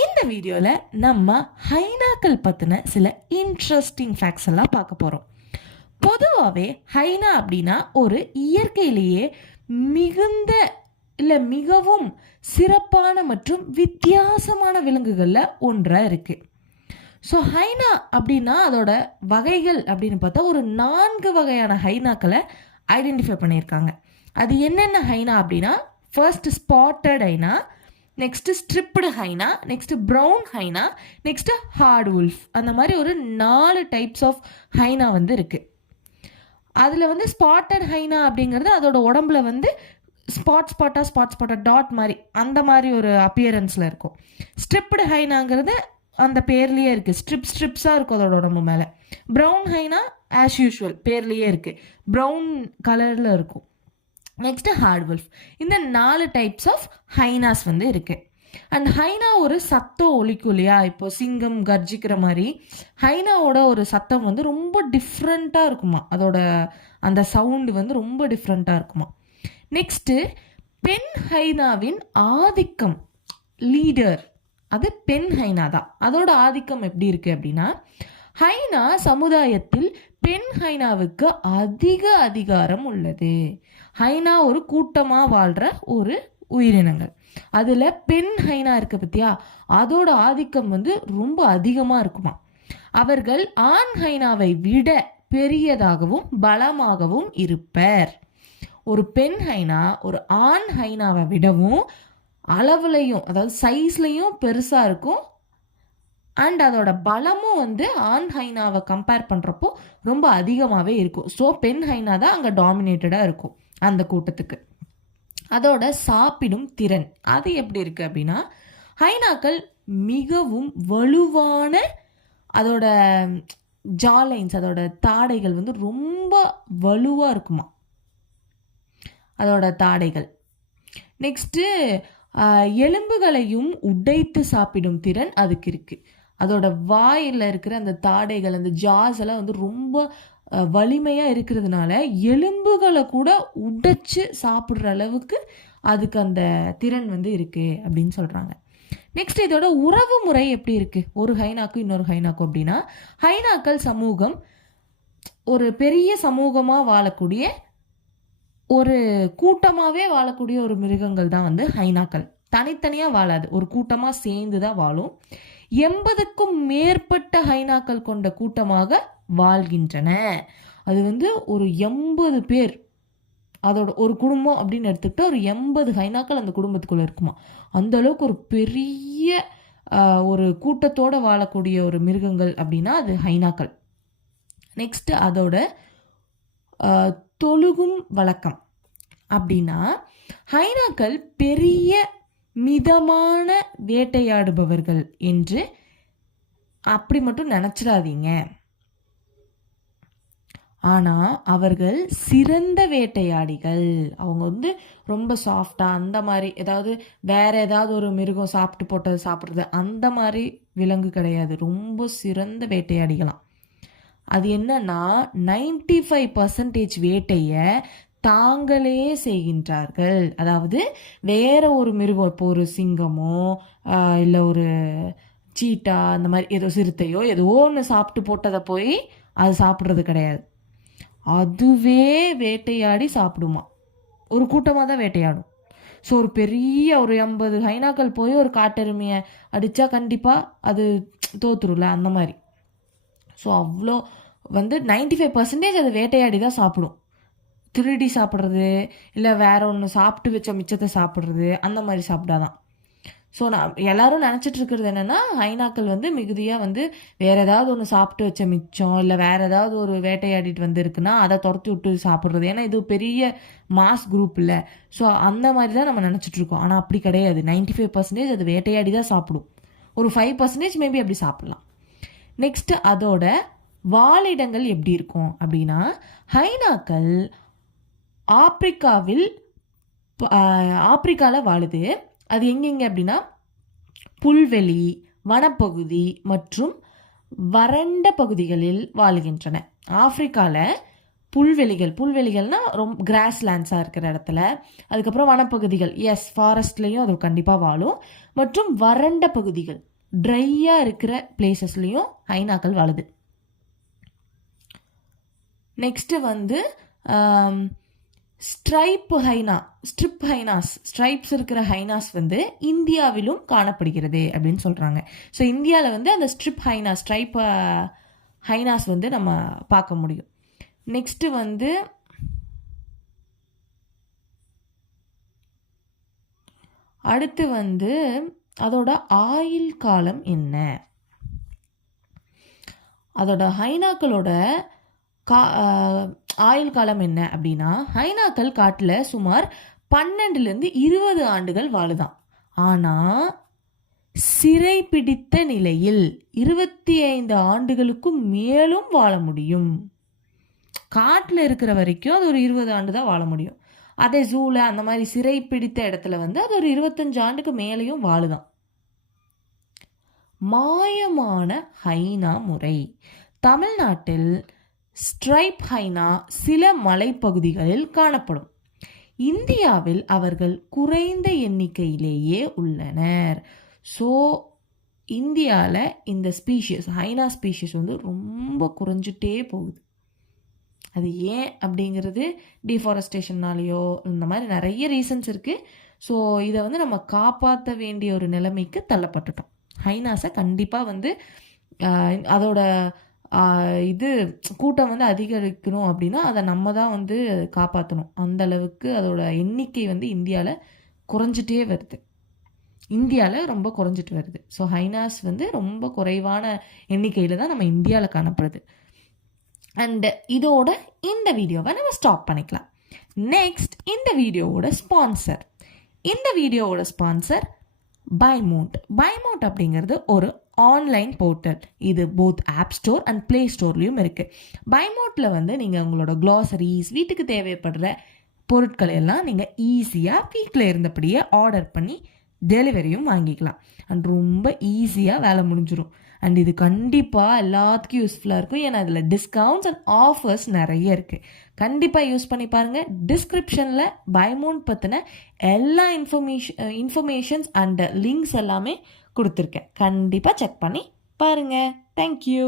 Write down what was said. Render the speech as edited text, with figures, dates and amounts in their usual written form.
இந்த வீடியோவில் நம்ம ஹைனாக்கள் பற்றின சில இன்ட்ரெஸ்டிங் ஃபேக்ட்ஸ் எல்லாம் பார்க்க போகிறோம். பொதுவாகவே ஹைனா அப்படின்னா ஒரு இயற்கையிலேயே மிகுந்த இல்லை மிகவும் சிறப்பான மற்றும் வித்தியாசமான விலங்குகளில் ஒன்றாக இருக்குது. ஸோ ஹைனா அப்படின்னா அதோட வகைகள் அப்படின்னு பார்த்தா ஒரு 4 வகையான ஹைனாக்களை ஐடென்டிஃபை பண்ணியிருக்காங்க. அது என்னென்ன ஹைனா அப்படின்னா, first spotted hyena, next striped hyena, next brown hyena, next heart wolf. அந்த மாதிரி ஒரு 4 டைப்ஸ் ஆஃப் ஹைனா வந்து இருக்குது. அதில் வந்து ஸ்பாட்டட் ஹைனா அப்படிங்கிறது அதோட உடம்புல வந்து ஸ்பாட்டாக டாட் மாதிரி அந்த மாதிரி ஒரு அப்பியரன்ஸில் இருக்கும். ஸ்ட்ரிப்டு ஹைனாங்கிறது அந்த பேர்லேயே இருக்குது, ஸ்ட்ரிப்ஸாக இருக்கும் அதோட உடம்பு மேலே. ப்ரௌன் ஹைனா ஆஸ் யூஷுவல் பேர்லேயே இருக்குது, ப்ரௌன் கலரில் இருக்கும். Next heart wolf. இந்த 4 டைப்ஸ் ஆஃப் ஹைனாஸ் வந்து இருக்குது. அண்ட் ஹைனா ஒரு சத்தம் ஒலிக்கும் இல்லையா, இப்போ சிங்கம் கர்ஜிக்கிற மாதிரி ஹைனாவோட ஒரு சத்தம் வந்து ரொம்ப டிஃப்ரெண்ட்டாக இருக்குமா, அதோட அந்த சவுண்டு வந்து ரொம்ப டிஃப்ரெண்ட்டாக இருக்குமா. நெக்ஸ்ட்டு பெண் ஹைனாவின் ஆதிக்கம், லீடர் அது பெண் ஹைனா தான். அதோட ஆதிக்கம் எப்படி இருக்குது அப்படின்னா, ஹைனா சமுதாயத்தில் பெண் ஹைனாவுக்கு அதிக அதிகாரம் உள்ளது. ஹைனா ஒரு கூட்டமாக வாழ்கிற ஒரு உயிரினங்கள். அதில் பெண் ஹைனா இருக்கு பத்தியா, அதோட ஆதிக்கம் வந்து ரொம்ப அதிகமாக இருக்குமா. அவர்கள் ஆண் ஹைனாவை விட பெரியதாகவும் பலமாகவும் இருப்பர். ஒரு பெண் ஹைனா ஒரு ஆண் ஹைனாவை விடவும் அளவுலையும், அதாவது சைஸ்லையும் பெருசாக இருக்கும். அண்ட் அதோட பலமும் வந்து ஆண் ஹைனாவை கம்பேர் பண்ணுறப்போ ரொம்ப அதிகமாகவே இருக்கும். ஸோ பெண் ஹைனா தான் அங்கே டாமினேட்டடாக இருக்கும் அந்த கூட்டத்துக்கு. அதோட சாப்பிடும் திறன் அது எப்படி இருக்குது அப்படின்னா, ஹைனாக்கள் மிகவும் வலுவான அதோட ஜாலைன்ஸ், அதோட தாடைகள் வந்து ரொம்ப வலுவாக இருக்குமா அதோட தாடைகள். நெக்ஸ்ட்டு எலும்புகளையும் உடைத்து சாப்பிடும் திறன் அதுக்கு இருக்குது. அதோட வாயில் இருக்கிற அந்த தாடைகள், அந்த ஜாஸ் எல்லாம் வந்து ரொம்ப வலிமையாக இருக்கிறதுனால எலும்புகளை கூட உடைச்சு சாப்பிட்ற அளவுக்கு அதுக்கு அந்த திறன் வந்து இருக்குது அப்படின்னு சொல்கிறாங்க. நெக்ஸ்ட் இதோட உறவு முறை எப்படி இருக்குது ஒரு ஹைனாக்கும் இன்னொரு ஹைனாக்கும் அப்படின்னா, ஹைனாக்கள் சமூகம் ஒரு பெரிய சமூகமாக வாழக்கூடிய ஒரு கூட்டமாகவே வாழக்கூடிய ஒரு மிருகங்கள் தான் வந்து ஹைனாக்கள். தனித்தனியாக வாழாது, ஒரு கூட்டமாக சேர்ந்து தான் வாழும். 80க்கும் மேற்பட்ட ஹைனாக்கள் கொண்ட கூட்டமாக வாழ்கின்றன. அது வந்து ஒரு 80 பேர், அதோட ஒரு குடும்பம் அப்படின்னு எடுத்துக்கிட்டா ஒரு 80 ஹைனாக்கள் அந்த குடும்பத்துக்குள்ளே இருக்குமா. அந்த அளவுக்கு ஒரு பெரிய ஒரு கூட்டத்தோடு வாழக்கூடிய ஒரு மிருகங்கள் அப்படின்னா அது ஹைனாக்கள். நெக்ஸ்ட் அதோட தொழுகும் வழக்கம் அப்படின்னா, ஹைனாக்கள் பெரிய மிதமான வேட்டையாடுபவர்கள் என்று அப்படி மட்டும் நினச்சிடாதீங்க. ஆனால் அவர்கள் சிறந்த வேட்டையாடிகள். அவங்க வந்து ரொம்ப சாஃப்டாக அந்த மாதிரி ஏதாவது வேற ஏதாவது ஒரு மிருகம் சாப்பிட்டு போட்டது சாப்பிட்றது அந்த மாதிரி விலங்கு கிடையாது, ரொம்ப சிறந்த வேட்டையாடிகளாம். அது என்னன்னா 95% வேட்டையை தாங்களே செய்கின்றார்கள். அதாவது வேற ஒரு மிருகம், இப்போ ஒரு சிங்கமோ இல்லை ஒரு சீட்டா அந்த மாதிரி ஏதோ சிறுத்தையோ ஏதோ ஒன்று சாப்பிட்டு போட்டதை போய் அது சாப்பிட்றது கிடையாது. அதுவே வேட்டையாடி சாப்பிடுமா. ஒரு கூட்டமாக தான் வேட்டையாடும். ஸோ ஒரு பெரிய ஒரு 80 ஹைனாக்கள் போய் ஒரு காட்டெருமையை அடித்தா கண்டிப்பாக அது தோத்துரும்ல, அந்த மாதிரி. ஸோ அவ்வளோ வந்து 95% அது வேட்டையாடி தான் சாப்பிடும். திருடி சாப்பிட்றது இல்லை வேற ஒன்று சாப்பிட்டு வச்ச மிச்சத்தை சாப்பிட்றது அந்த மாதிரி சாப்பிடாதான். ஸோ நான் எல்லாரும் நினச்சிட்டு இருக்கிறது என்னென்னா, ஹைனாக்கள் வந்து மிகுதியாக வந்து வேறு ஏதாவது ஒன்று சாப்பிட்டு வச்ச மிச்சம் இல்லை வேறு ஏதாவது ஒரு வேட்டையாடிட்டு வந்து இருக்குன்னா அதை துரத்தி விட்டு சாப்பிட்றது. ஏன்னா இது பெரிய மாஸ் குரூப் இல்லை. ஸோ அந்த மாதிரி தான் நம்ம நினச்சிட்ருக்கோம். ஆனால் அப்படி கிடையாது. 95% அது வேட்டையாடி தான் சாப்பிடும். ஒரு 5% மேபி அப்படி சாப்பிட்லாம். நெக்ஸ்ட்டு அதோட வாழிடங்கள் எப்படி இருக்கும் அப்படின்னா, ஹைனாக்கள் ஆப்பிரிக்காவில் வாழுது. அது எங்கெங்க அப்படின்னா புல்வெளி, வனப்பகுதி மற்றும் வறண்ட பகுதிகளில் வாழ்கின்றன. ஆப்பிரிக்காவில் புல்வெளிகள்னால் ரொம்ப கிராஸ் லேண்ட்ஸாக இருக்கிற இடத்துல, அதுக்கப்புறம் வனப்பகுதிகள், எஸ் ஃபாரஸ்ட்லேயும் அது கண்டிப்பாக வாழும், மற்றும் வறண்ட பகுதிகள் ட்ரையாக இருக்கிற பிளேசஸ்லேயும் ஹைனாக்கள் வாழுது. நெக்ஸ்ட்டு வந்து ஸ்ட்ரிப் ஹைனாஸ், ஸ்ட்ரைப்ஸ் இருக்கிற ஹைனாஸ் வந்து இந்தியாவிலும் காணப்படுகிறது அப்படின்னு சொல்கிறாங்க. ஸோ இந்தியாவில் வந்து அந்த ஸ்ட்ரைப் ஹைனாஸ் வந்து நம்ம பார்க்க முடியும். நெக்ஸ்ட்டு வந்து அடுத்து வந்து அதோட ஆயுள் காலம் என்ன? அதோட ஹைனாக்களோட ஆயுள் காலம் என்ன அப்படின்னா, ஹைனாக்கள் காட்டில் சுமார் 12லேருந்து 20 ஆண்டுகள் வாழுதான். ஆனால் சிறை பிடித்த நிலையில் 25 ஆண்டுகளுக்கும் மேலும் வாழ முடியும். காட்டில் இருக்கிற வரைக்கும் அது ஒரு 20 ஆண்டு தான் வாழ முடியும். அதே ஜூவில் அந்த மாதிரி சிறை பிடித்த இடத்துல வந்து அது ஒரு 25 ஆண்டுக்கு மேலேயும் வாழுதான். மாயமான ஹைனா முறை. தமிழ்நாட்டில் ஸ்ட்ரைப் ஹைனா சில மலைப்பகுதிகளில் காணப்படும். இந்தியாவில் அவர்கள் குறைந்த எண்ணிக்கையிலேயே உள்ளனர். ஸோ இந்தியாவில் இந்த ஹைனா ஸ்பீஷிஸ் வந்து ரொம்ப குறைஞ்சிட்டே போகுது. அது ஏன் அப்படிங்கிறது டிஃபாரஸ்டேஷன்னாலேயோ இந்த மாதிரி நிறைய ரீசன்ஸ் இருக்குது. ஸோ இதை வந்து நம்ம காப்பாற்ற வேண்டிய ஒரு நிலைமைக்கு தள்ளப்பட்டுட்டோம். ஹைனாஸை கண்டிப்பாக வந்து அதோட கூட்டம் வந்து அதிகரிக்கணும் அப்படின்னா அதை நம்ம தான் வந்து காப்பாற்றணும். அந்தளவுக்கு அதோட எண்ணிக்கை வந்து இந்தியாவில் ரொம்ப குறைஞ்சிட்டு வருது. ஸோ ஹைனாஸ் வந்து ரொம்ப குறைவான எண்ணிக்கையில் தான் நம்ம இந்தியாவில் காணப்படுது. அண்ட் இதோட இந்த வீடியோவை நம்ம ஸ்டாப் பண்ணிக்கலாம். நெக்ஸ்ட் இந்த வீடியோவோட ஸ்பான்சர் பைமோட் அப்படிங்கிறது ஒரு ஆன்லைன் போர்ட்டல். இது both app store and play ஸ்டோர்லேயும் இருக்குது. பைமோட்டில் வந்து நீங்கள் உங்களோட க்ளாசரிஸ், வீட்டுக்கு தேவைப்படுற பொருட்களை எல்லாம் நீங்கள் ஈஸியாக வீட்டில் இருந்தபடியே ஆர்டர் பண்ணி டெலிவரியும் வாங்கிக்கலாம். அண்ட் ரொம்ப ஈஸியாக வேலை முடிஞ்சிடும். அண்ட் இது கண்டிப்பாக எல்லாத்துக்கும் யூஸ்ஃபுல்லாக இருக்கும். ஏன்னா அதில் டிஸ்கவுண்ட்ஸ் அண்ட் ஆஃபர்ஸ் நிறைய இருக்குது. கண்டிப்பாக யூஸ் பண்ணி பாருங்கள். டிஸ்கிரிப்ஷனில் பைமோட் பற்றின எல்லா இன்ஃபர்மேஷன்ஸ் அண்ட் லிங்க்ஸ் எல்லாமே கொடுத்துருக்கேன். கண்டிப்பாக செக் பண்ணி பாருங்கள். தேங்க்யூ.